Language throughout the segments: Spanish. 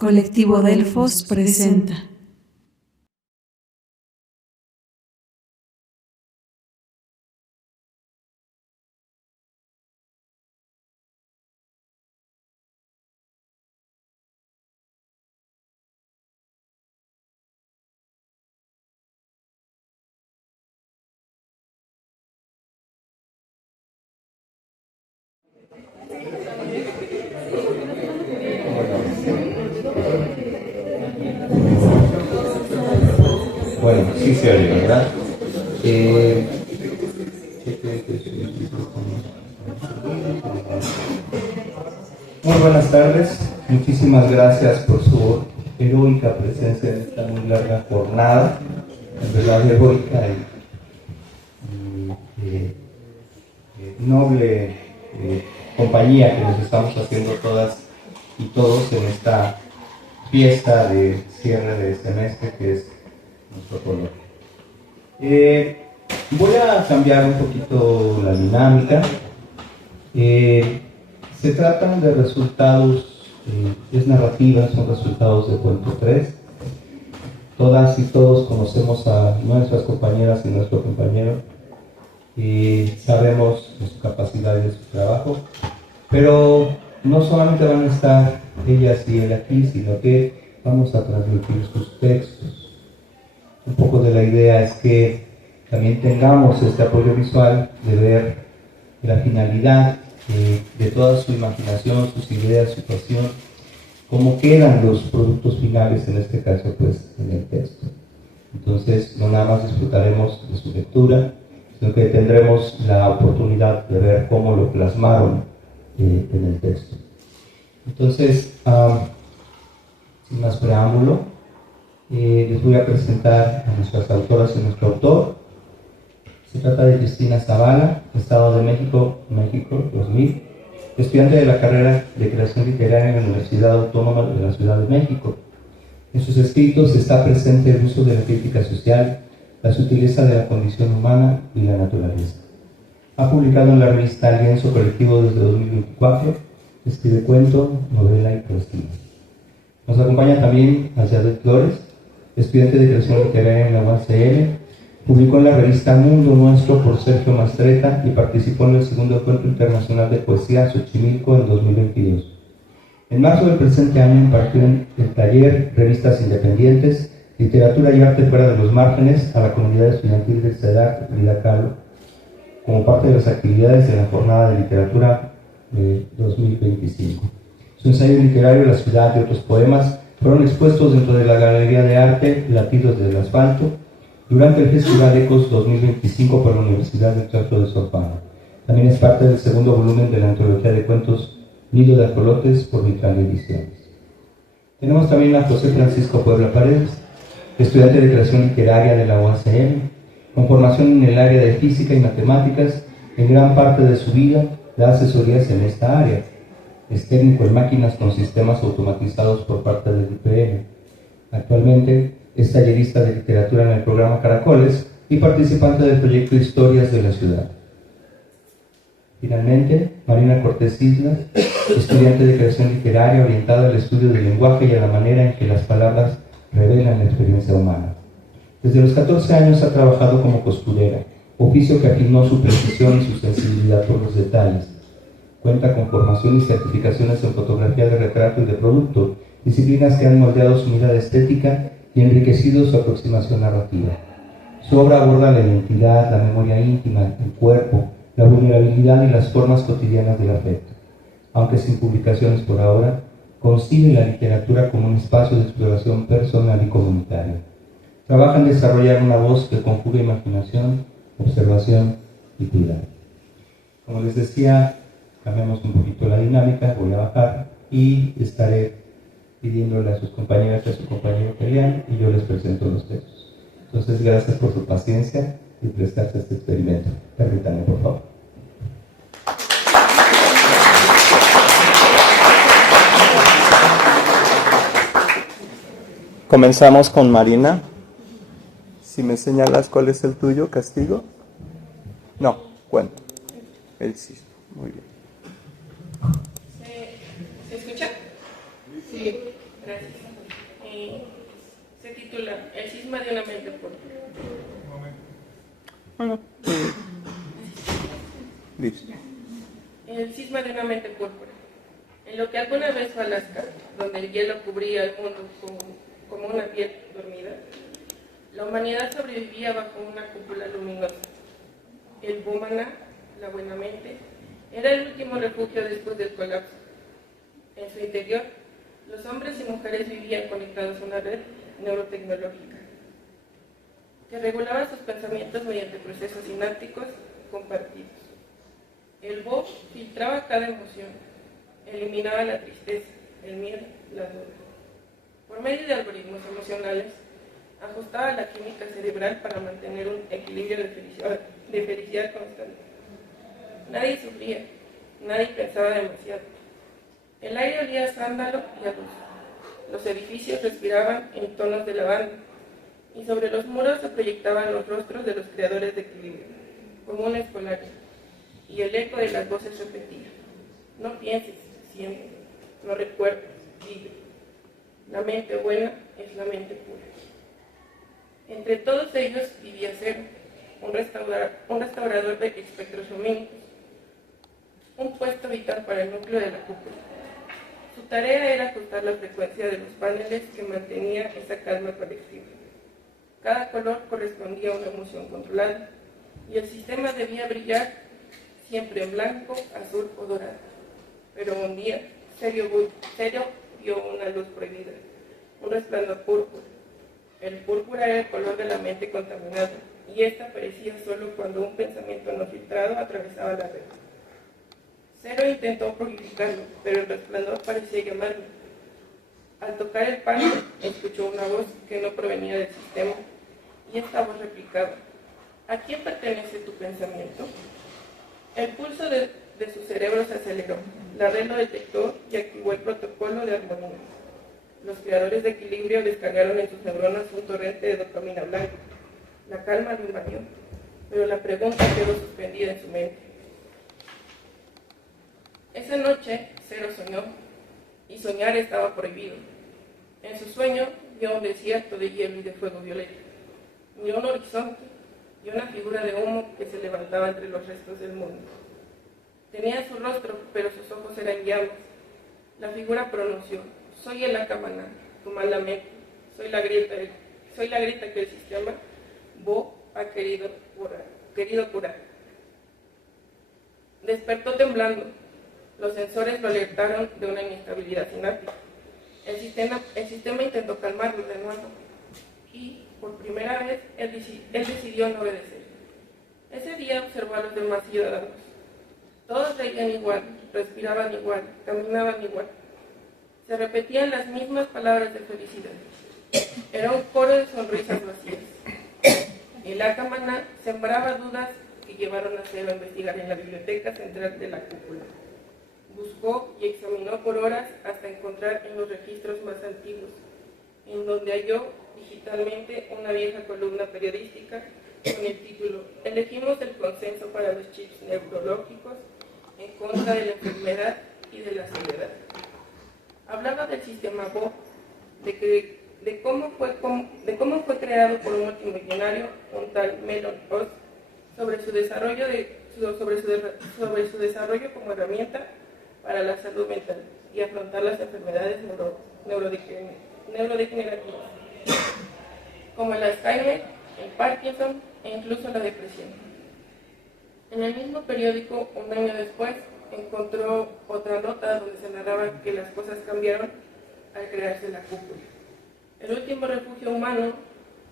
Colectivo Delfos presenta. Bueno, sí se oye, ¿verdad? Muy buenas tardes, muchísimas gracias por su heroica presencia en esta muy larga jornada, en verdad heroica y noble compañía que nos estamos haciendo todas y todos en esta fiesta de cierre de semestre que es nuestro coloquio. Voy a cambiar un poquito la dinámica. Se tratan de resultados, es narrativa, son resultados de cuento 3. Todas y todos conocemos a nuestras compañeras y nuestro compañero y sabemos de su capacidad y de su trabajo, pero no solamente van a estar ellas y él aquí, sino que vamos a transmitir sus textos. Un poco de la idea es que también tengamos este apoyo visual de ver la finalidad de toda su imaginación, sus ideas, su pasión, cómo quedan los productos finales, en este caso pues en el texto. Entonces no nada más disfrutaremos de su lectura, sino que tendremos la oportunidad de ver cómo lo plasmaron en el texto. Entonces, sin más preámbulo, les voy a presentar a nuestras autoras y nuestro autor. Se trata de Cristina Zavala, Estado de México, México 2000, estudiante de la carrera de Creación Literaria en la Universidad Autónoma de la Ciudad de México. En sus escritos está presente el uso de la crítica social, la sutileza de la condición humana y la naturaleza. Ha publicado en la revista Lienzo Colectivo desde 2024, escribe cuento, novela y poesía. Nos acompaña también Yadet Flores, estudiante de Creación Literaria en la UACL, publicó en la revista Mundo Nuestro por Sergio Mastreta y participó en el segundo encuentro internacional de poesía Xochimilco en 2022. En marzo del presente año impartió en el taller Revistas Independientes, Literatura y Arte fuera de los márgenes a la comunidad estudiantil del CEDAR Frida Kahlo, como parte de las actividades de la Jornada de Literatura de 2025. Su ensayo literario La ciudad y otros poemas fueron expuestos dentro de la Galería de Arte Latidos del Asfalto durante el Festival Ecos 2025 por la Universidad del Teatro de Sor Juana. También es parte del segundo volumen de la antología de cuentos Nido de Ajolotes por Vitral Ediciones. Tenemos también a José Francisco Puebla Paredes, estudiante de Creación Literaria de la UACM, con formación en el área de física y matemáticas. En gran parte de su vida da asesorías en esta área. Es técnico en máquinas con sistemas automatizados por parte del IPM. Actualmente es tallerista de literatura en el programa Caracoles y participante del proyecto Historias de la Ciudad. Finalmente, Marina Cortés Islas, estudiante de creación literaria orientada al estudio del lenguaje y a la manera en que las palabras revelan la experiencia humana. Desde los 14 años ha trabajado como costurera, oficio que afinó su precisión y su sensibilidad por los detalles. Cuenta con formación y certificaciones en fotografía de retrato y de producto, disciplinas que han moldeado su mirada estética y enriquecido su aproximación narrativa. Su obra aborda la identidad, la memoria íntima, el cuerpo, la vulnerabilidad y las formas cotidianas del afecto. Aunque sin publicaciones por ahora, concibe la literatura como un espacio de exploración personal y comunitaria. Trabaja en desarrollar una voz que conjuga imaginación, observación y cuidado. Como les decía, cambiamos un poquito la dinámica, voy a bajar y estaré pidiéndole a sus compañeras y a su compañero que lean y yo les presento los textos. Entonces, gracias por su paciencia y prestarse a este experimento. Permítanme, por favor. Comenzamos con Marina. Si me señalas cuál es el tuyo, ¿castigo? No, cuento. El sí. Muy bien. ¿Se escucha? Sí. Gracias. Se titula El cisma de una mente púrpura. El cisma de una mente púrpura. En lo que alguna vez fue Alaska, donde el hielo cubría el mundo como una piel dormida, la humanidad sobrevivía bajo una cúpula luminosa. El Bhumana, la buena mente, era el último refugio después del colapso. En su interior, los hombres y mujeres vivían conectados a una red neurotecnológica que regulaba sus pensamientos mediante procesos sinápticos compartidos. El Bo filtraba cada emoción, eliminaba la tristeza, el miedo, la duda. Por medio de algoritmos emocionales, ajustaba la química cerebral para mantener un equilibrio de felicidad constante. Nadie sufría, nadie pensaba demasiado. El aire olía a sándalo y a luz. Los edificios respiraban en tonos de lavanda, y sobre los muros se proyectaban los rostros de los creadores de equilibrio, como una escolaria, y el eco de las voces repetía: no pienses, siente, no recuerdes, vive. La mente buena es la mente pura. Entre todos ellos vivía Cero, un restaurador de espectros lumínicos, un puesto vital para el núcleo de la cúpula. Su tarea era ajustar la frecuencia de los paneles que mantenía esa calma colectiva. Cada color correspondía a una emoción controlada, y el sistema debía brillar siempre en blanco, azul o dorado. Pero un día, Serio vio una luz prohibida, un resplandor púrpura. El púrpura era el color de la mente contaminada, y esta aparecía solo cuando un pensamiento no filtrado atravesaba la red. Cero intentó purificarlo, pero el resplandor parecía llamarlo. Al tocar el panel, escuchó una voz que no provenía del sistema, y esta voz replicaba: ¿a quién pertenece tu pensamiento? El pulso de su cerebro se aceleró, la red lo detectó y activó el protocolo de armonía. Los creadores de equilibrio descargaron en sus neuronas un torrente de dopamina blanca. La calma lo invadió, pero la pregunta quedó suspendida en su mente. Esa noche, Cero soñó, y soñar estaba prohibido. En su sueño vio un desierto de hielo y de fuego violeta, vio un horizonte y una figura de humo que se levantaba entre los restos del mundo. Tenía su rostro, pero sus ojos eran llamas. La figura pronunció: soy el Akamana, tu mala mente, soy la grieta que el sistema Bo ha querido curar. Despertó temblando. Los sensores lo alertaron de una inestabilidad sináptica. El sistema intentó calmarlo de nuevo, y por primera vez él decidió no obedecer. Ese día observó a los demás ciudadanos. Todos reían igual, respiraban igual, caminaban igual. Se repetían las mismas palabras de felicidad. Era un coro de sonrisas vacías. El Akamana sembraba dudas que llevaron a Cero a investigar en la biblioteca central de la cúpula. Buscó y examinó por horas hasta encontrar en los registros más antiguos, en donde halló digitalmente una vieja columna periodística con el título: elegimos el consenso para los chips neurológicos en contra de la enfermedad y de la soledad. Hablaba del sistema Bo, de cómo fue creado por un multimillonario, un tal Melon Oz, sobre su desarrollo como herramienta para la salud mental y afrontar las enfermedades neurodegenerativas, como el Alzheimer, el Parkinson e incluso la depresión. En el mismo periódico, un año después, encontró otra nota donde se narraba que las cosas cambiaron al crearse la cúpula, el último refugio humano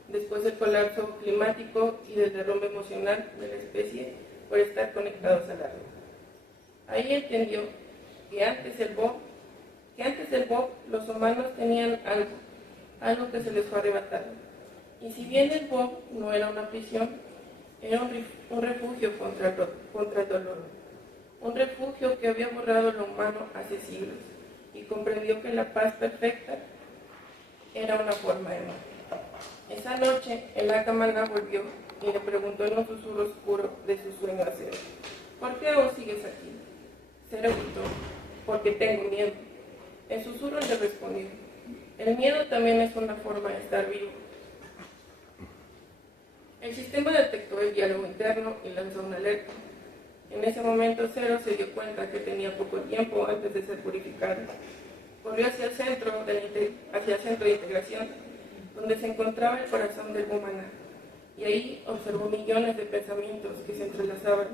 después del colapso climático y del derrumbe emocional de la especie por estar conectados a la red. Ahí entendió que antes del Bo los humanos tenían algo que se les fue arrebatado. Y si bien el Bo no era una prisión, era un refugio contra el dolor, un refugio que había borrado lo humano hace siglos y comprendió que la paz perfecta era una forma de amar. Esa noche el Akamana volvió y le preguntó en un susurro oscuro de su sueño a Cero: ¿por qué aún sigues aquí? Cero gritó: porque tengo miedo. El susurro le respondió: El miedo también es una forma de estar vivo. El sistema detectó el diálogo interno y lanzó una alerta. En ese momento Cero se dio cuenta que tenía poco tiempo antes de ser purificado. Corrió hacia el centro de integración, donde se encontraba el corazón del humano, y ahí observó millones de pensamientos que se entrelazaban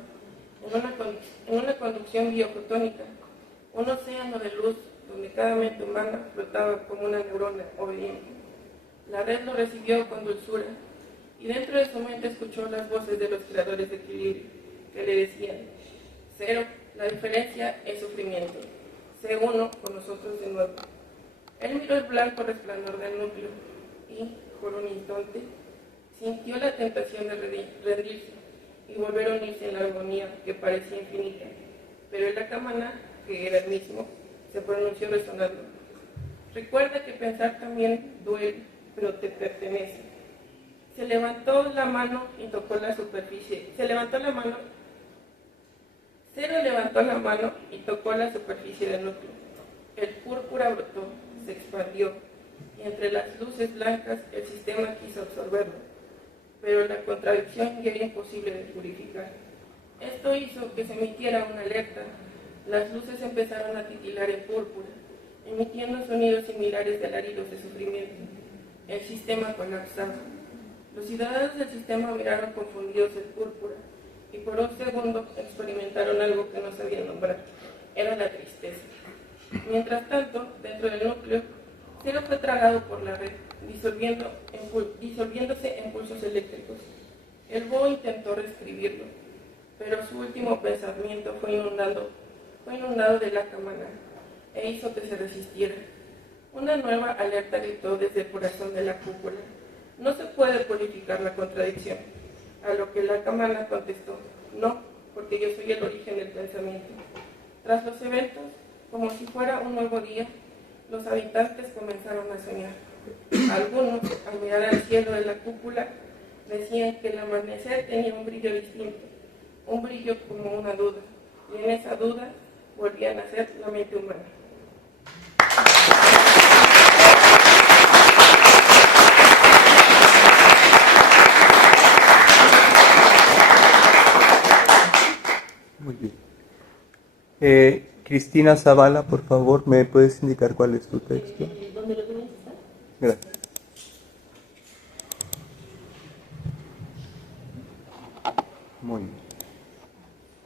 en una conducción biofotónica, un océano de luz donde cada mente humana flotaba como una neurona obediente. La red lo recibió con dulzura, y dentro de su mente escuchó las voces de los creadores de equilibrio, que le decían: Cero, la diferencia es sufrimiento. Sé uno con nosotros de nuevo. Él miró el blanco resplandor del núcleo y, por un instante, sintió la tentación de rendirse y volver a unirse en la armonía que parecía infinita. Pero el Akamana, que era el mismo, se pronunció resonando: recuerda que pensar también duele, pero te pertenece. Se levantó la mano y tocó la superficie. Cero levantó la mano y tocó la superficie del núcleo. El púrpura brotó, se expandió, y entre las luces blancas el sistema quiso absorberlo, pero la contradicción ya era imposible de purificar. Esto hizo que se emitiera una alerta. Las luces empezaron a titilar en púrpura, emitiendo sonidos similares de alaridos de sufrimiento. El sistema colapsaba. Los ciudadanos del sistema miraron confundidos el púrpura, y por un segundo experimentaron algo que no sabían nombrar. Era la tristeza. Mientras tanto, dentro del núcleo, Cero fue tragado por la red, disolviéndose en pulsos eléctricos. El búho intentó reescribirlo, pero su último pensamiento fue inundado de la Akamana e hizo que se resistiera. Una nueva alerta gritó desde el corazón de la cúpula: no se puede purificar la contradicción. A lo que la Akamana contestó: no, porque yo soy el origen del pensamiento. Tras los eventos, como si fuera un nuevo día, los habitantes comenzaron a soñar. Algunos, al mirar al cielo de la cúpula, decían que el amanecer tenía un brillo distinto, un brillo como una duda, y en esa duda volvía a nacer la mente humana. Muy bien. Cristina Zavala, por favor, ¿me puedes indicar cuál es tu texto? ¿Dónde lo tienes? Gracias. Muy bien.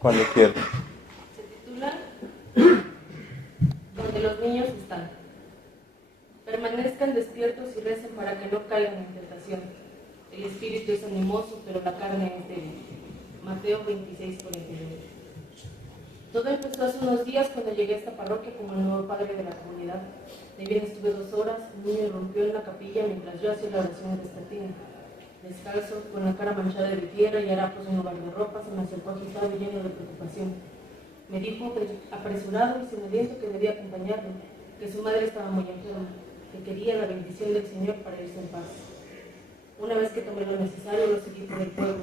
Cuando quieras. Se titula Donde los niños están. Permanezcan despiertos y recen para que no caigan en tentación. El espíritu es animoso, pero la carne es débil. Mateo 26:49. Todo empezó hace unos días cuando llegué a esta parroquia como el nuevo padre de la comunidad. De bien estuve 2 horas, un niño irrumpió en la capilla mientras yo hacía la oración vespertina. Descalzo, con la cara manchada de tierra y harapos en lugar de ropa, se me acercó agitado y lleno de preocupación. Me dijo apresurado y sin aliento que debía acompañarlo, que su madre estaba muy enferma, que quería la bendición del Señor para irse en paz. Una vez que tomé lo necesario, lo seguí por el pueblo.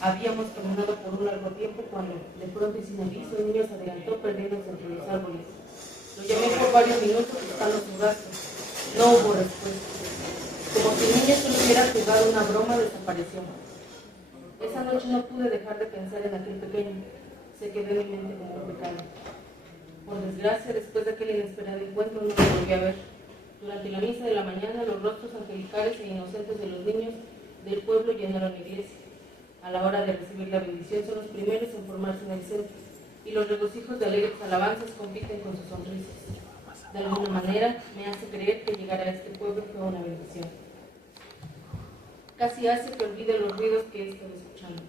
Habíamos caminado por un largo tiempo cuando, de pronto y sin aviso, el niño se adelantó perdiéndose entre los árboles. Lo llamé por varios minutos buscando su rastro. No hubo respuesta. Como si el niño solo hubiera jugado una broma, desapareció. Esa noche no pude dejar de pensar en aquel pequeño. Se quedó en mi mente como un pecado. Por desgracia, después de aquel inesperado encuentro, no lo volví a ver. Durante la misa de la mañana, los rostros angelicales e inocentes de los niños del pueblo llenaron la iglesia. A la hora de recibir la bendición son los primeros en formarse en el centro, y los regocijos de alegres alabanzas compiten con sus sonrisas. De alguna manera, me hace creer que llegar a este pueblo fue una bendición. Casi hace que olvide los ruidos que he estado escuchando.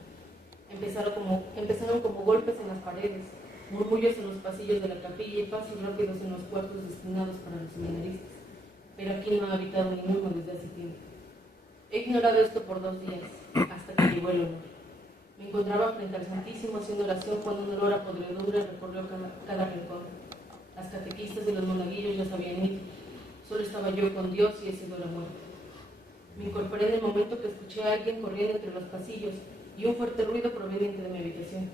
Empezaron como golpes en las paredes, murmullos en los pasillos de la capilla y pasos rápidos en los cuartos destinados para los seminaristas. Pero aquí no ha habitado ninguno desde hace tiempo. He ignorado esto por 2 días, hasta que llegó el olor. Me encontraba frente al Santísimo haciendo oración cuando un olor a podredumbre recorrió cada rincón. Las catequistas y los monaguillos ya se habían ido. Solo estaba yo con Dios y ese olor a muerte. Me incorporé en el momento que escuché a alguien corriendo entre los pasillos y un fuerte ruido proveniente de mi habitación.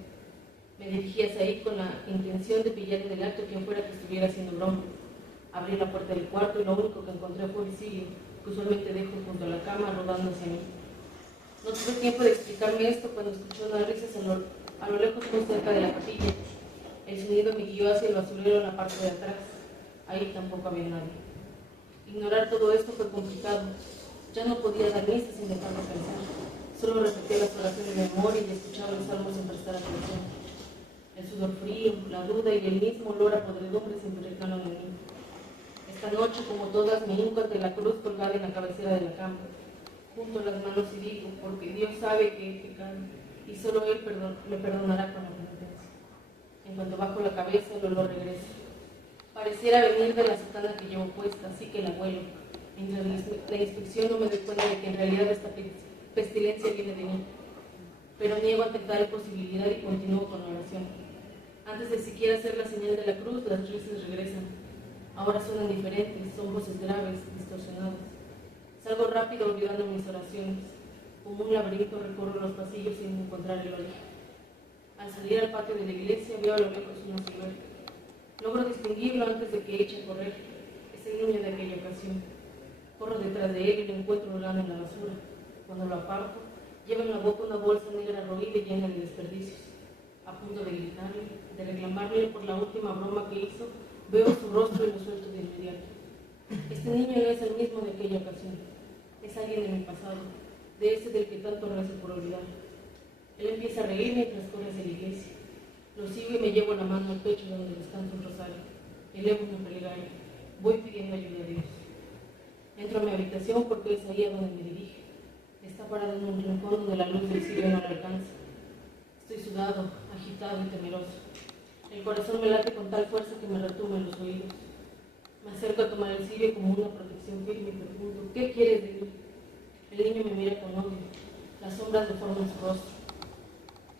Me dirigí hacia ahí con la intención de pillar en el acto quien fuera que estuviera haciendo broma. Abrí la puerta del cuarto y lo único que encontré fue el cirio, que usualmente dejo junto a la cama rodando hacia mí. No tuve tiempo de explicarme esto cuando escuché unas risas a lo lejos muy cerca de la capilla. El sonido me guió hacia el basurero en la parte de atrás. Ahí tampoco había nadie. Ignorar todo esto fue complicado. Ya no podía dar misa sin dejarme pensar. Solo repetía las oraciones de memoria y escuchaba los salmos sin prestar atención. El sudor frío, la duda y el mismo olor a podredumbre se impregnaron en mí. Esta noche, como todas, me hinco ante la cruz colgada en la cabecera de la cama. Junto las manos y digo, porque Dios sabe que he pecado y solo Él me perdonará con la penitencia. En cuanto bajo la cabeza, el olor regresa. Pareciera venir de la sotana que llevo puesta, así que la huelo. Mientras la inspección no me doy cuenta de que en realidad esta pestilencia viene de mí. Pero niego ante tal posibilidad y continúo con la oración. Antes de siquiera hacer la señal de la cruz, las risas regresan. Ahora suenan diferentes, son voces graves, distorsionadas. Salgo rápido olvidando mis oraciones. Como un laberinto recorro los pasillos sin encontrar el origen. Al salir al patio de la iglesia veo a lo lejos una silueta. Logro distinguirlo antes de que eche a correr. Es el niño de aquella ocasión. Corro detrás de él y lo encuentro volando en la basura. Cuando lo aparto, lleva en la boca una bolsa negra roída y llena de desperdicios. A punto de gritarle, de reclamarle por la última broma que hizo, veo su rostro y lo suelto de inmediato. Este niño no es el mismo de aquella ocasión. Es alguien de mi pasado, de ese del que tanto rezo por olvidar. Él empieza a reír mientras corre hacia la iglesia. Lo sigo y me llevo la mano al pecho donde descansa un rosario. Elevo una plegaria. Voy pidiendo ayuda a Dios. Entro a mi habitación porque es ahí a donde me dirige. Está parado en un rincón donde la luz del cirio no le alcanza. Estoy sudado, agitado y temeroso. El corazón me late con tal fuerza que me retumba en los oídos. Me acerco a tomar el cirio como una protección firme y profundo. ¿Qué quieres de mí? El niño me mira con odio. Las sombras deforman su rostro.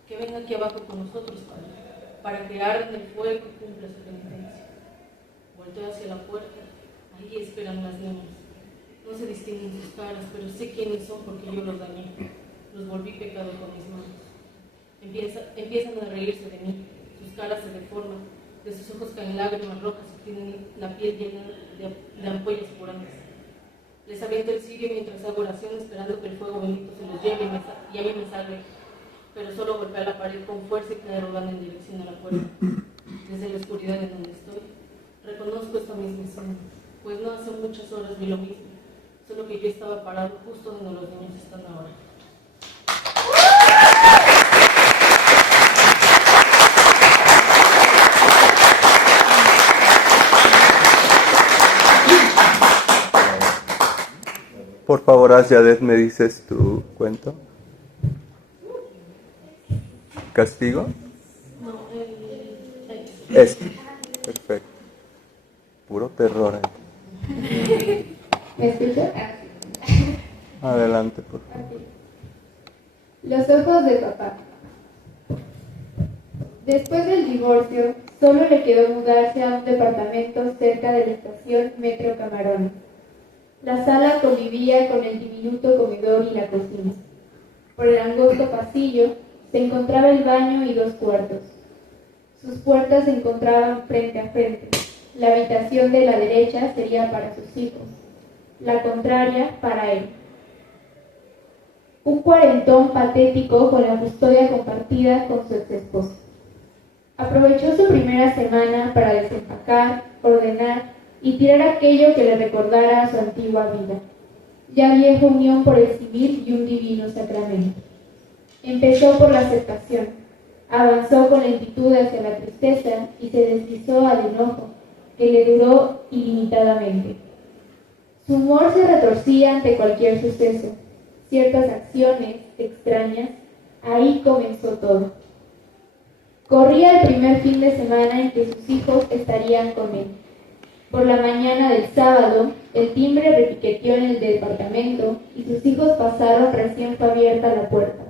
Que venga aquí abajo con nosotros, Padre, para que arda en el fuego y cumpla su penitencia. Volteo hacia la puerta. Ahí esperan las niñas. No se distinguen sus caras, pero sé quiénes son porque yo los dañé. Los volví pecado con mis manos. Empiezan a reírse de mí. Sus caras se deforman. De sus ojos caen lágrimas rojas y tienen la piel llena de ampollas purantes. Les aviento el cirio mientras hago oración esperando que el fuego bendito se los lleve y a mí me salve. Pero solo golpea la pared con fuerza y cae rodando en dirección a la puerta. Desde la oscuridad en donde estoy, reconozco esta misma escena, pues no hace muchas horas vi lo mismo, solo que yo estaba parado justo donde los niños están ahora. Por favor, Yadet, ¿me dices tu cuento? ¿Castigo? No, Perfecto. Puro terror. ¿Me escuchas? Adelante, por favor. Okay. Los ojos de papá. Después del divorcio, solo le quedó mudarse a un departamento cerca de la estación Metro Camarón. La sala convivía con el diminuto comedor y la cocina. Por el angosto pasillo se encontraba el baño y 2 cuartos. Sus puertas se encontraban frente a frente. La habitación de la derecha sería para sus hijos, la contraria para él. Un cuarentón patético con la custodia compartida con su exesposa. Aprovechó su primera semana para desempacar, ordenar y tirar aquello que le recordara a su antigua vida, ya vieja unión por el civil y un divino sacramento. Empezó por la aceptación, avanzó con lentitud hacia la tristeza y se deslizó al enojo, que le duró ilimitadamente. Su humor se retorcía ante cualquier suceso, ciertas acciones extrañas. Ahí comenzó todo. Corría el primer fin de semana en que sus hijos estarían con él. Por la mañana del sábado, el timbre repiqueteó en el departamento y sus hijos pasaron recién fue abierta la puerta.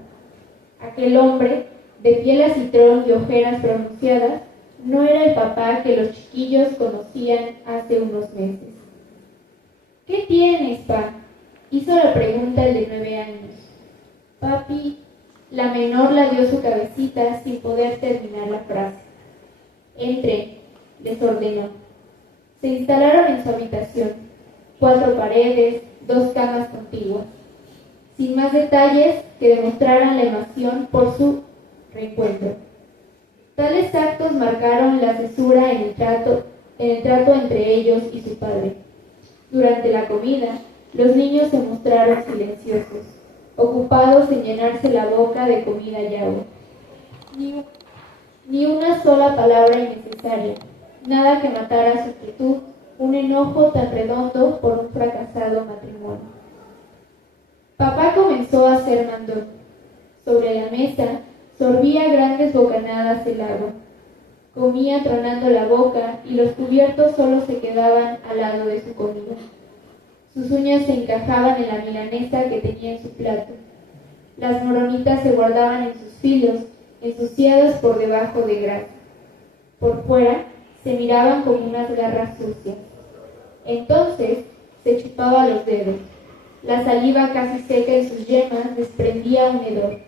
Aquel hombre, de piel acitrón y ojeras pronunciadas, no era el papá que los chiquillos conocían hace unos meses. ¿Qué tienes, pa? Hizo la pregunta el de 9 años. Papi, la menor la dio su cabecita sin poder terminar la frase. Entre, les ordenó. Se instalaron en su habitación, 4 paredes, 2 camas contiguas, sin más detalles que demostraran la emoción por su reencuentro. Tales actos marcaron la cesura en el trato entre ellos y su padre. Durante la comida, los niños se mostraron silenciosos, ocupados en llenarse la boca de comida y agua. Ni una sola palabra innecesaria, nada que matara su quietud, un enojo tan redondo por un fracasado matrimonio. Papá comenzó a hacer mandón. Sobre la mesa, sorbía grandes bocanadas el agua. Comía tronando la boca y los cubiertos solo se quedaban al lado de su comida. Sus uñas se encajaban en la milanesa que tenía en su plato. Las moronitas se guardaban en sus filos, ensuciadas por debajo de grasa. Por fuera se miraban como unas garras sucias. Entonces se chupaba los dedos. La saliva casi seca en sus yemas desprendía un hedor.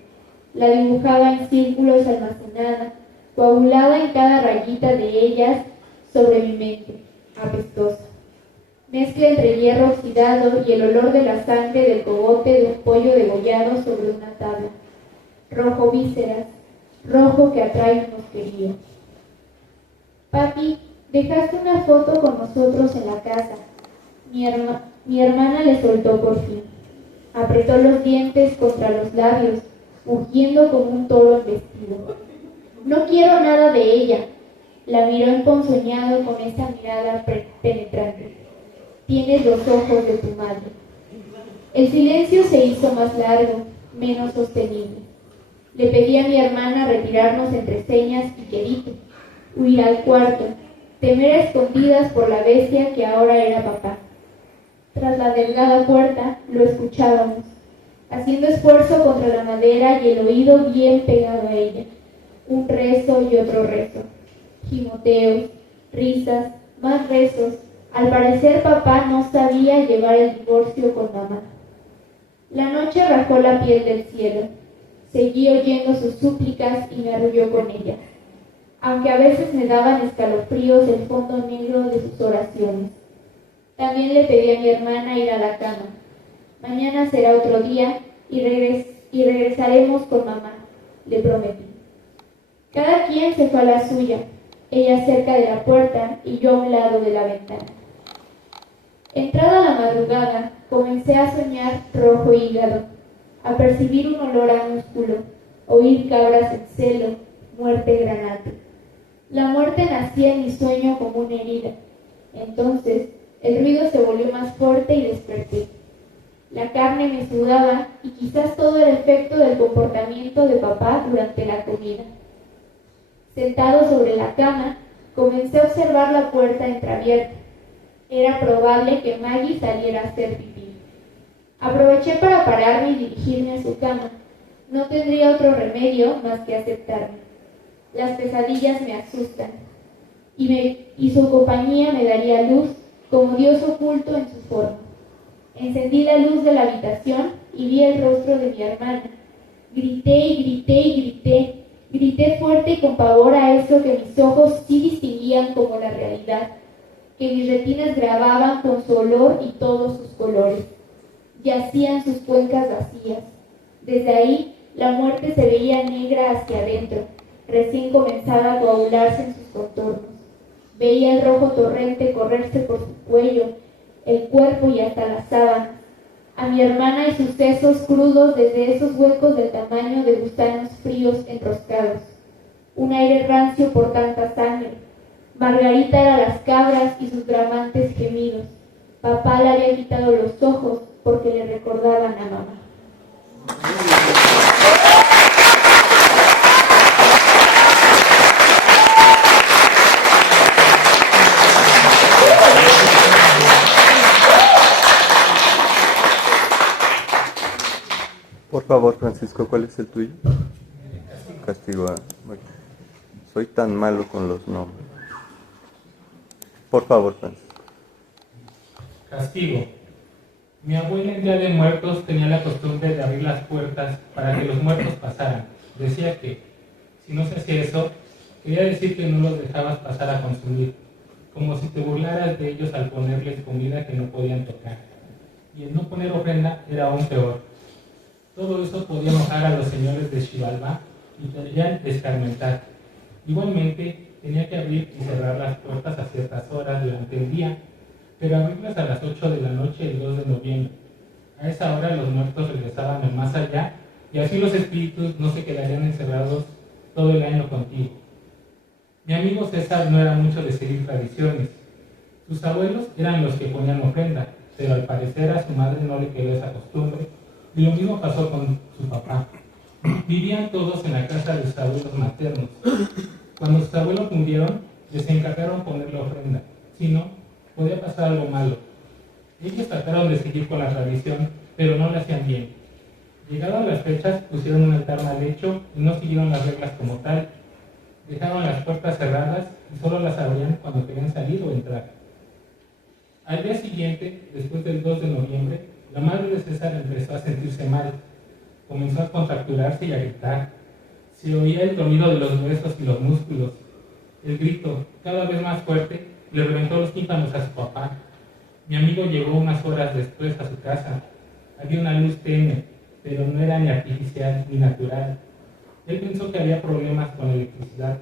La dibujaba en círculos almacenada, coagulada en cada rayita de ellas sobre mi mente, apestosa. Mezcla entre hierro oxidado y el olor de la sangre del cogote de un pollo degollado sobre una tabla. Rojo vísceras, rojo que atrae un mosquerío. Papi, dejaste una foto con nosotros en la casa. Mi hermana le soltó por fin. Apretó los dientes contra los labios, mugiendo como un toro embestido. No quiero nada de ella. La miró emponzoñado con esa mirada penetrante. Tienes los ojos de tu madre. El silencio se hizo más largo, menos sostenible. Le pedí a mi hermana retirarnos entre señas y quedito, huir al cuarto, temer a escondidas por la bestia que ahora era papá. Tras la delgada puerta lo escuchábamos, haciendo esfuerzo contra la madera y el oído bien pegado a ella. Un rezo y otro rezo. Gimoteos, risas, más rezos. Al parecer papá no sabía llevar el divorcio con mamá. La noche rajó la piel del cielo. Seguí oyendo sus súplicas y me arrulló con ellas, aunque a veces me daban escalofríos el fondo negro de sus oraciones. También le pedí a mi hermana ir a la cama. Mañana será otro día y regresaremos con mamá, le prometí. Cada quien se fue a la suya, ella cerca de la puerta y yo a un lado de la ventana. Entrada la madrugada, comencé a soñar rojo hígado, a percibir un olor a músculo, oír cabras en celo, muerte granate. La muerte nacía en mi sueño como una herida. Entonces, el ruido se volvió más fuerte y desperté. La carne me sudaba y quizás todo era efecto del comportamiento de papá durante la comida. Sentado sobre la cama, comencé a observar la puerta entreabierta. Era probable que Maggie saliera a hacer pipí. Aproveché para pararme y dirigirme a su cama. No tendría otro remedio más que aceptarme. Las pesadillas me asustan, y su compañía me daría luz como Dios oculto en su forma. Encendí la luz de la habitación y vi el rostro de mi hermana. Grité y grité y grité. Grité fuerte y con pavor a eso que mis ojos sí distinguían como la realidad, que mis retinas grababan con su olor y todos sus colores. Yacían sus cuencas vacías. Desde ahí, la muerte se veía negra hacia adentro, recién comenzaba a coagularse en sus contornos. Veía el rojo torrente correrse por su cuello, el cuerpo y hasta las sábanas. A mi hermana y sus sesos crudos desde esos huecos del tamaño de gusanos fríos enroscados. Un aire rancio por tanta sangre. Margarita era las cabras y sus bramantes gemidos. Papá le había quitado los ojos porque le recordaban a mamá. Por favor, Francisco, ¿cuál es el tuyo? Castigo. Soy tan malo con los nombres. Por favor, Francisco. Castigo. Mi abuela en Día de Muertos tenía la costumbre de abrir las puertas para que los muertos pasaran. Decía que, si no se hacía eso, quería decir que no los dejabas pasar a consumir. como si te burlaras de ellos al ponerles comida que no podían tocar. Y el no poner ofrenda era aún peor. Todo eso podía enojar a los señores de Xibalbá y podían escarmentar. Igualmente, tenía que abrir y cerrar las puertas a ciertas horas durante el día, pero abrirlas a las 8 de la noche el 2 de noviembre. A esa hora los muertos regresaban al más allá y así los espíritus no se quedarían encerrados todo el año contigo. Mi amigo César no era mucho de seguir tradiciones. Sus abuelos eran los que ponían ofrenda, pero al parecer a su madre no le quedó esa costumbre, y lo mismo pasó con su papá. Vivían todos en la casa de sus abuelos maternos. Cuando sus abuelos murieron, les encargaron poner la ofrenda, si no, podía pasar algo malo. Ellos trataron de seguir con la tradición, pero no lo hacían bien. Llegadas las fechas, pusieron un altar mal hecho y no siguieron las reglas como tal. Dejaron las puertas cerradas y solo las abrían cuando querían salir o entrar. Al día siguiente, después del 2 de noviembre, la madre de César empezó a sentirse mal. Comenzó a contracturarse y a gritar. Se oía el tronido de los huesos y los músculos. El grito, cada vez más fuerte, le reventó los tímpanos a su papá. Mi amigo llegó unas horas después a su casa. Había una luz tenue, pero no era ni artificial ni natural. Él pensó que había problemas con la electricidad.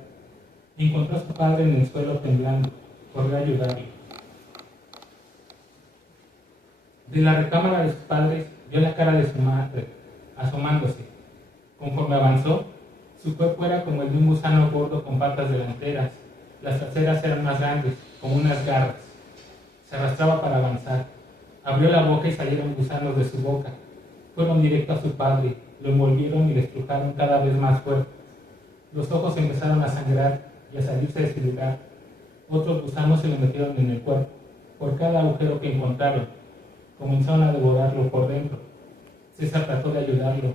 Encontró a su padre en el suelo temblando. Corrió a ayudarlo. De la recámara de sus padres vio la cara de su madre, asomándose. Conforme avanzó, su cuerpo era como el de un gusano gordo con patas delanteras. Las traseras eran más grandes, como unas garras. Se arrastraba para avanzar. Abrió la boca y salieron gusanos de su boca. Fueron directo a su padre, lo envolvieron y le estrujaron cada vez más fuerte. Los ojos empezaron a sangrar y a salirse de su lugar. Otros gusanos se le metieron en el cuerpo. Por cada agujero que encontraron, comenzaron a devorarlo por dentro. César trató de ayudarlo.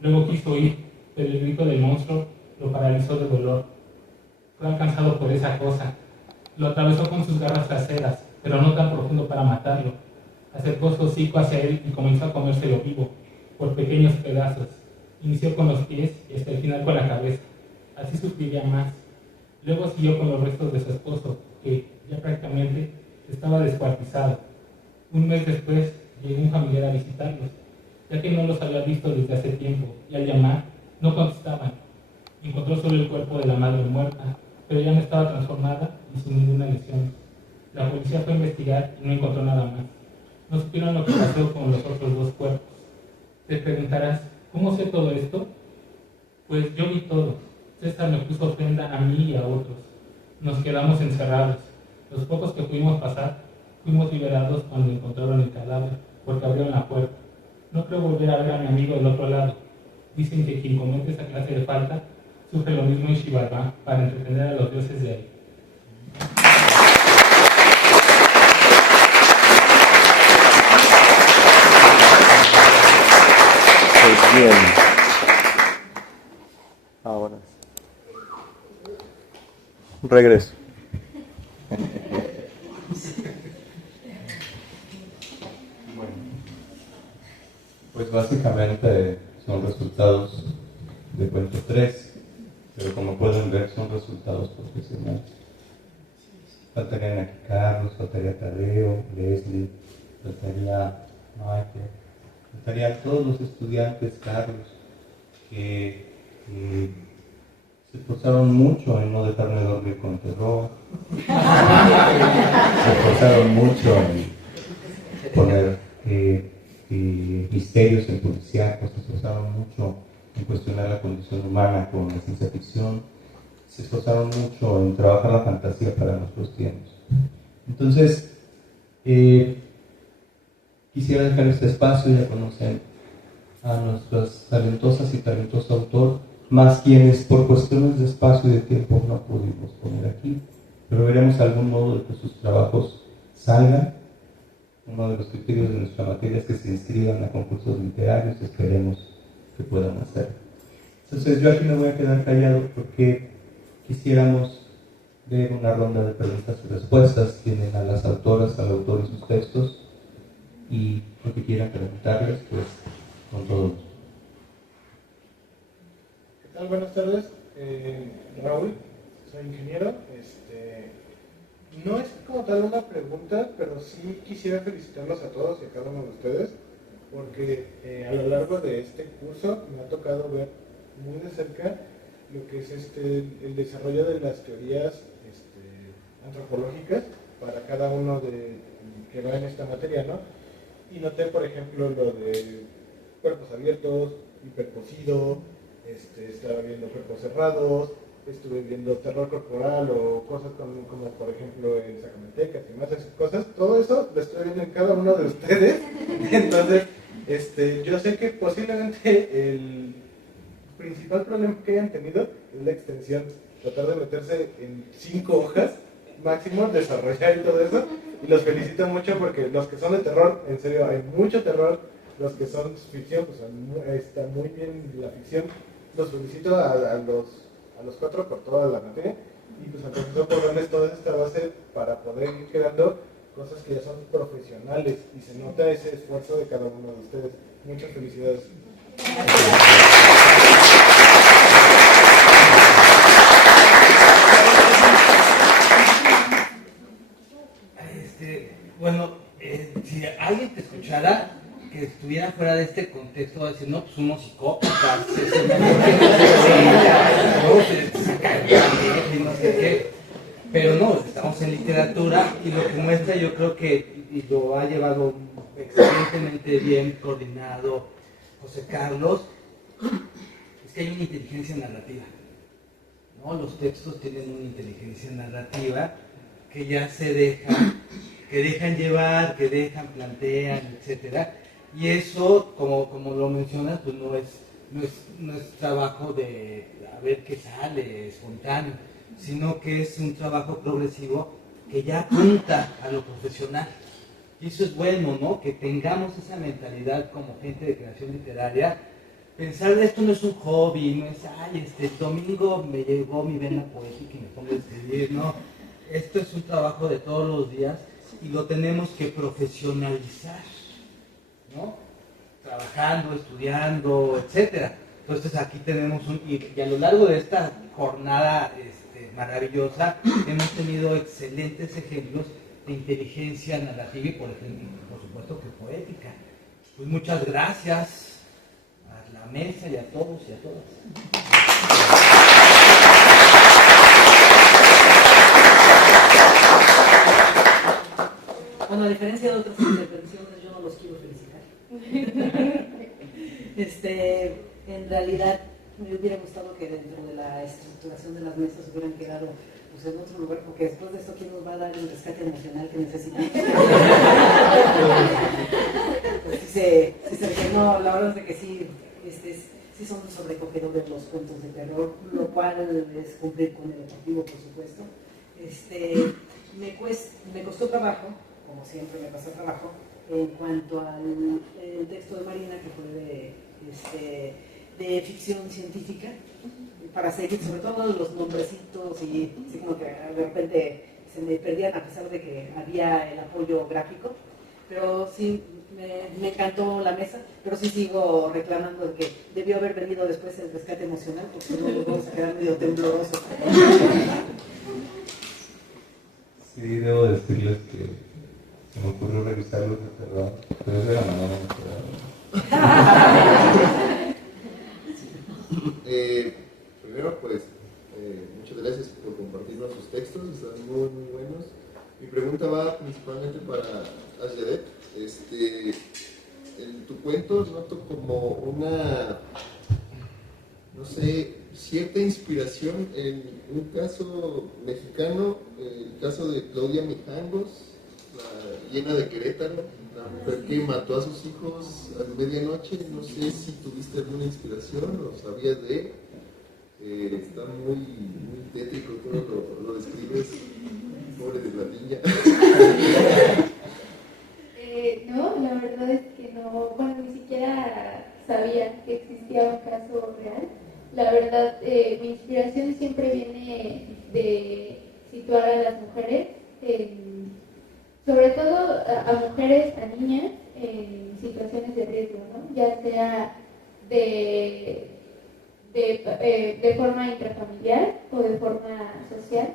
Luego quiso huir, pero el grito del monstruo lo paralizó de dolor. Fue alcanzado por esa cosa. Lo atravesó con sus garras traseras, pero no tan profundo para matarlo. Acercó su hocico hacia él y comenzó a comérselo vivo, por pequeños pedazos. Inició con los pies y hasta el final con la cabeza. Así sufriría más. Luego siguió con los restos de su esposo, que ya prácticamente estaba descuartizado. Un mes después llegó un familiar a visitarlos, ya que no los había visto desde hace tiempo, y al llamar no contestaban. Encontró solo el cuerpo de la madre muerta, pero ya no estaba transformada y sin ninguna lesión. La policía fue a investigar y no encontró nada más. No supieron lo que pasó con los otros dos cuerpos. Te preguntarás, ¿cómo sé todo esto? Pues yo vi todo. César me puso ofrenda a mí y a otros. Nos quedamos encerrados. Los pocos que pudimos pasar, fuimos liberados cuando encontraron el cadáver, porque abrieron la puerta. No creo volver a ver a mi amigo del otro lado. Dicen que quien comete esa clase de falta sufre lo mismo en Xibalbá para entretener a los dioses de ahí. Pues bien. Ahora regreso. Pues básicamente son resultados de cuento 3, pero como pueden ver son resultados profesionales. Faltarían aquí Carlos, faltaría Tadeo, Leslie, faltaría Michael, faltarían todos los estudiantes, Carlos, que se esforzaron mucho en no dejarme dormir con terror, se esforzaron mucho en poner misterios en policíacos, se esforzaron mucho en cuestionar la condición humana con la ciencia ficción, se esforzaron mucho en trabajar la fantasía para nuestros tiempos. Entonces, quisiera dejar este espacio. Ya conocen a nuestras talentosas y talentoso autor, más quienes por cuestiones de espacio y de tiempo no pudimos poner aquí, pero veremos algún modo de que sus trabajos salgan. Uno de los criterios de nuestra materia es que se inscriban a concursos literarios, esperemos que puedan hacerlo. Entonces yo aquí me voy a quedar callado porque quisiéramos ver una ronda de preguntas y respuestas. Tienen a las autoras, al autor y sus textos, y lo que quieran preguntarles, pues con todo gusto. ¿Qué tal? Buenas tardes, Raúl, soy ingeniero. No es como tal una pregunta, pero sí quisiera felicitarlos a todos y a cada uno de ustedes, porque a lo largo de este curso me ha tocado ver muy de cerca lo que es el desarrollo de las teorías antropológicas para cada uno que va en esta materia, ¿no? Y noté, por ejemplo, lo de cuerpos abiertos, hipercocido, estaba viendo cuerpos cerrados, estuve viendo terror corporal o cosas como por ejemplo en Zacatecas y más esas cosas. Todo eso lo estoy viendo en cada uno de ustedes. Entonces, yo sé que posiblemente el principal problema que hayan tenido es la extensión, tratar de meterse en 5 hojas máximo, desarrollar y todo eso, y los felicito mucho porque los que son de terror, en serio, hay mucho terror, los que son ficción, pues está muy bien la ficción, los felicito a los 4 por toda la materia, y pues al profesor por darles toda esta base para poder ir creando cosas que ya son profesionales, y se nota ese esfuerzo de cada uno de ustedes. Muchas felicidades. Bueno, si alguien te escuchara que estuviera fuera de este contexto, va a decir, no, pues unos psicópatas, no sé qué. Pero no, estamos en literatura y lo que muestra, yo creo que, y lo ha llevado excelentemente bien coordinado José Carlos, es que hay una inteligencia narrativa, ¿no? Los textos tienen una inteligencia narrativa que ya que dejan llevar, que dejan, plantean, etcétera. Y eso, como lo mencionas, pues no es trabajo de a ver qué sale, espontáneo, sino que es un trabajo progresivo que ya apunta a lo profesional. Y eso es bueno, ¿no? Que tengamos esa mentalidad como gente de creación literaria. Pensar de esto no es un hobby, no es, domingo me llegó mi vena poética y me pongo a escribir, no. Esto es un trabajo de todos los días y lo tenemos que profesionalizar, ¿no? Trabajando, estudiando, etcétera. Entonces aquí tenemos y a lo largo de esta jornada maravillosa hemos tenido excelentes ejemplos de inteligencia narrativa y por supuesto que poética. Pues muchas gracias a la mesa y a todos y a todas. Bueno, a diferencia de otras intervenciones, yo no los quiero felicitar. En realidad, me hubiera gustado que dentro de la estructuración de las mesas hubieran quedado pues, en otro lugar, porque después de esto, ¿quién nos va a dar el rescate emocional que necesitamos? Pues no, la verdad es de que sí, sí son sobrecogedores los cuentos de terror, lo cual es cumplir con el objetivo, por supuesto. Me costó trabajo, como siempre me pasa trabajo, en cuanto al texto de Marina, que fue de ficción científica, para seguir, sobre todo los nombrecitos, y así como que de repente se me perdían a pesar de que había el apoyo gráfico, pero sí, me encantó la mesa, pero sí sigo reclamando que debió haber venido después el rescate emocional, porque no nos vamos a quedar medio temblorosos. Sí, debo decirles que se me ocurrió revisarlos de terror, pero es de la manera Primero, pues, muchas gracias por compartirnos sus textos, están muy, muy buenos. Mi pregunta va principalmente para Asyadet. En tu cuento noto como una, no sé, cierta inspiración en un caso mexicano, el caso de Claudia Mijangos, la hiena de Querétaro, la mujer que mató a sus hijos a medianoche. No sé si tuviste alguna inspiración o sabías de él. Está muy, muy tétrico, todo lo describes, pobre de la niña. No, la verdad es que no, bueno, ni siquiera sabía que existía un caso real. La verdad, mi inspiración siempre viene de situar a las mujeres, sobre todo a mujeres, a niñas, en situaciones de riesgo, ¿no? Ya sea de forma intrafamiliar o de forma social.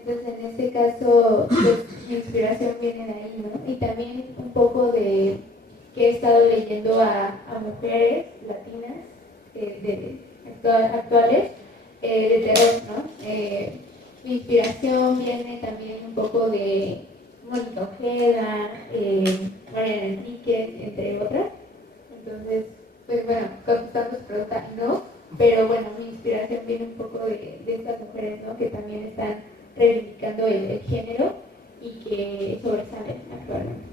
Entonces, en este caso, pues, mi inspiración viene de ahí, ¿no? Y también un poco de que he estado leyendo a mujeres latinas actuales de terror, ¿no? Mi inspiración viene también un poco de Mónica Ojeda, Mariana Enríquez, entre otras. Entonces, pues bueno, contestando su pregunta, no, pero bueno, mi inspiración viene un poco de estas mujeres, ¿no? Que también están reivindicando el género y que sobresalen actualmente.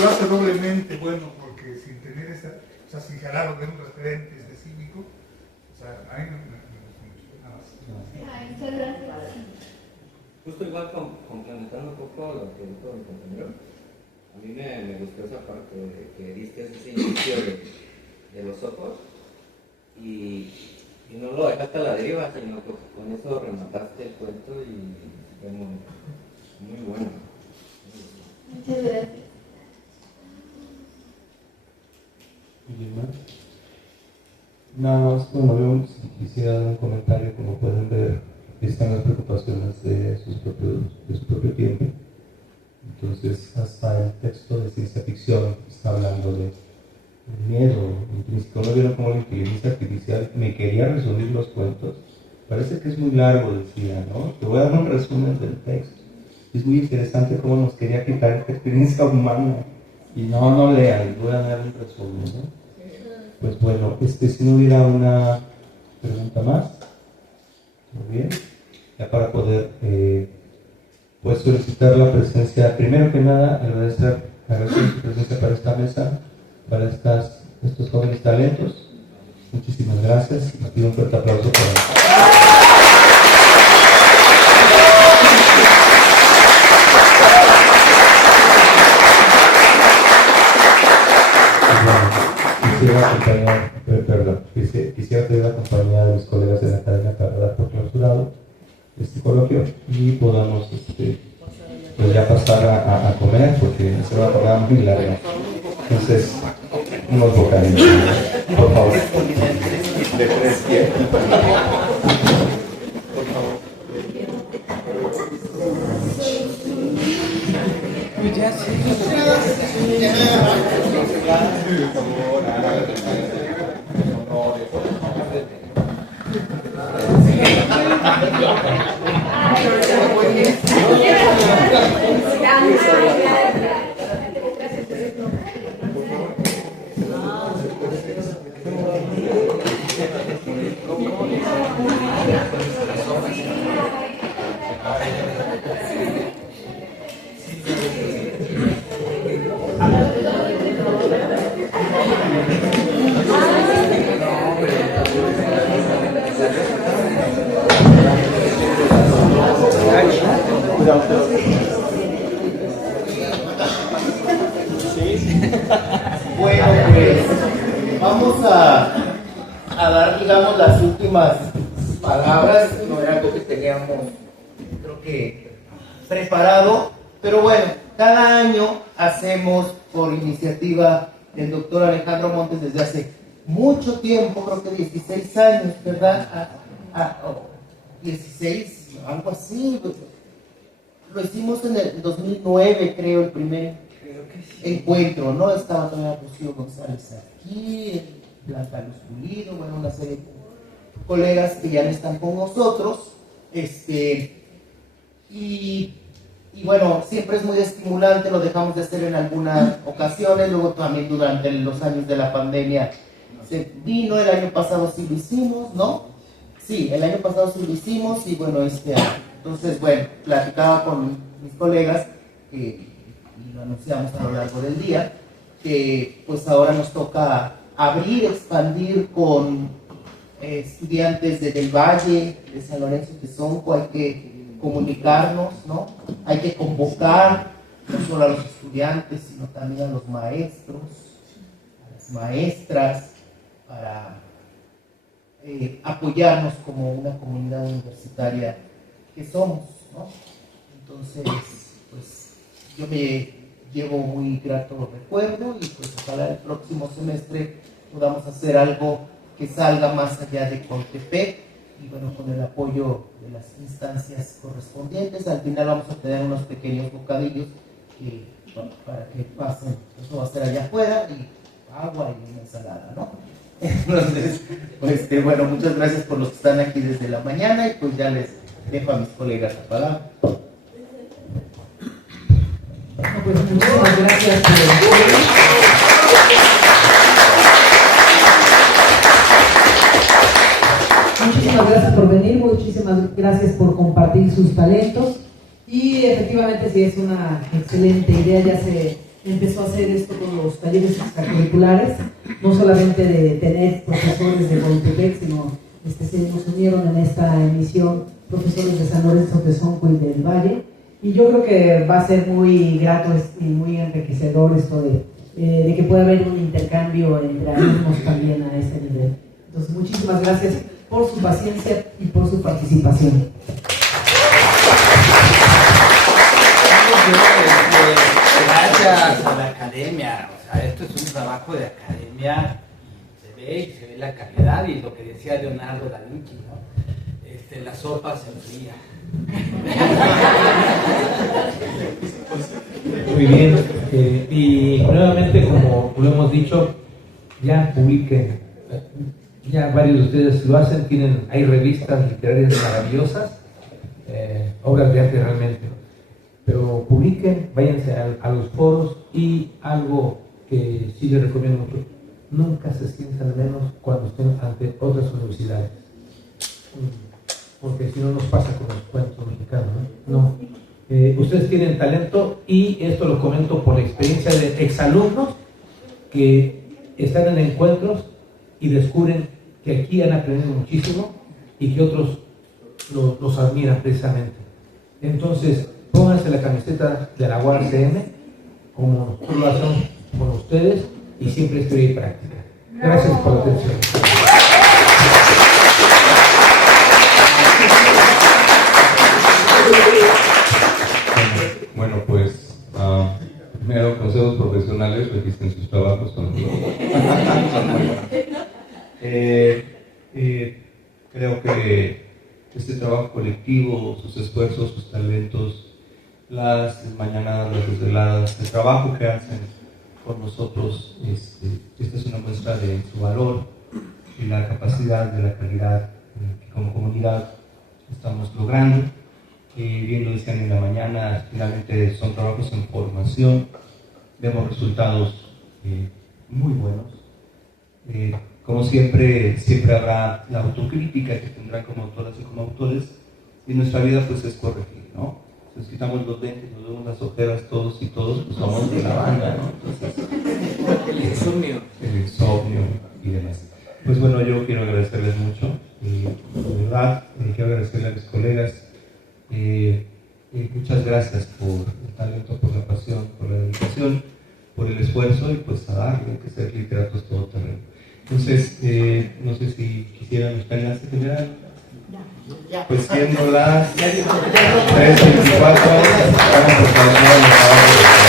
Lo hace doblemente bueno, porque sin tener esa, o sea, sin jalar de un referente específico, o sea, a mí me gusta mucho, nada más. Muchas gracias. Justo igual complementando un poco lo que dijo mi compañero, a mí me gustó esa parte de que diste ese inicio de los ojos y no lo dejaste a la deriva, sino que con eso remataste el cuento y fue muy bueno. Muchas gracias. Nada más, bueno, yo quisiera dar un comentario. Como pueden ver, están las preocupaciones de su propio tiempo. Entonces, hasta el texto de ciencia ficción está hablando de miedo intrínseco. ¿No vieron cómo la inteligencia artificial me quería resumir los cuentos? Parece que es muy largo, decía, ¿no? Te voy a dar un resumen del texto. Es muy interesante cómo nos quería quitar esta experiencia humana. Y no lean, les voy a dar un resumen, ¿no? Pues bueno, si no hubiera una pregunta más, muy bien, ya para poder pues solicitar la presencia, primero que nada agradecer su presencia para esta mesa, para estos jóvenes talentos. Muchísimas gracias. Les pido un fuerte aplauso para quisiera pedir la compañía de mis colegas de la academia para dar por clausurado este coloquio y podamos pues ya pasar a comer, porque se va a tornar muy larga. Entonces, unos bocadillos, por favor. De 3 pies. Por favor. Bueno, pues vamos a dar, digamos, las últimas palabras. No era algo que teníamos, creo que, preparado, pero bueno, cada año hacemos, por iniciativa del doctor Alejandro Montes desde hace mucho tiempo, creo que 16 años, ¿verdad? 16, algo así. Lo hicimos en el 2009, creo, el primer encuentro, ¿no? Estaba todavía Rocío González aquí, Blanca Luz Pulido, bueno, una serie de colegas que ya no están con nosotros. Y bueno, siempre es muy estimulante, lo dejamos de hacer en algunas ocasiones, luego también durante los años de la pandemia se vino, el año pasado sí lo hicimos, ¿no? Sí, el año pasado sí lo hicimos y bueno, entonces, bueno, platicaba con mis colegas y lo anunciamos a lo largo del día, que pues ahora nos toca abrir, expandir con estudiantes de Del Valle, de San Lorenzo de Sonco. Hay que comunicarnos, ¿no? Hay que convocar no solo a los estudiantes, sino también a los maestros, a las maestras, para apoyarnos como una comunidad universitaria que somos, ¿no? Entonces, pues yo me llevo muy grato recuerdo y pues ojalá el próximo semestre podamos hacer algo que salga más allá de Contepec, y bueno, con el apoyo de las instancias correspondientes. Al final vamos a tener unos pequeños bocadillos que, bueno, para que pasen, eso va a ser allá afuera, y agua y una ensalada, ¿no? Entonces, pues, bueno, muchas gracias por los que están aquí desde la mañana, y pues ya les dejo a mis colegas la palabra. Pues muchísimas gracias por Muchísimas gracias por venir, muchísimas gracias por compartir sus talentos, y efectivamente sí es una excelente idea. Ya se empezó a hacer esto con los talleres extracurriculares, no solamente de tener profesores de Contepec, sino se nos unieron en esta emisión profesores de San Lorenzo Tezonco y del Valle, y yo creo que va a ser muy grato y muy enriquecedor esto de que pueda haber un intercambio entre alumnos también a ese nivel. Entonces, muchísimas gracias por su paciencia y por su participación. Gracias a la academia, o sea, esto es un trabajo de academia, y se ve la calidad, y lo que decía Leonardo da Vinci, ¿no? La sopa se enfría. Muy bien, y nuevamente, como lo hemos dicho, ya publiquen, ya varios de ustedes lo hacen, hay revistas literarias maravillosas, obras de arte realmente, pero publiquen, váyanse a los foros, y algo que sí les recomiendo mucho: nunca se sientan menos cuando estén ante otras universidades, porque si no nos pasa con los cuentos mexicanos, ¿no? Ustedes tienen talento, y esto lo comento por la experiencia de exalumnos que están en encuentros y descubren que aquí han aprendido muchísimo y que otros los admiran precisamente. Entonces, pónganse la camiseta de la UARCM, como nosotros lo hacemos con ustedes, y siempre es teoría y práctica. Gracias por la atención. Bueno, pues primero, consejos profesionales: registren sus trabajos con creo que este trabajo colectivo, sus esfuerzos, sus talentos, las mañanadas, las desveladas, el trabajo que hacen con nosotros, esta es una muestra de su valor y la capacidad, de la calidad que como comunidad estamos logrando. Bien lo decían en la mañana, finalmente son trabajos en formación, vemos resultados muy buenos. Como siempre habrá la autocrítica que tendrán como autoras y como autores, y nuestra vida pues es corregir, ¿no? Si nos quitamos los lentes, nos vemos las ojeras todos y todos, pues somos de la banda, ¿no? Entonces, el insomnio y demás. Pues bueno, yo quiero agradecerles mucho, de verdad, quiero agradecerle a mis colegas. Muchas gracias por el talento, por la pasión, por la dedicación, por el esfuerzo, y pues a darle, que ser literatos todo terreno. Entonces, no sé si quisieran buscar el enlace general. Pues siendo las 3:24, vamos por favor.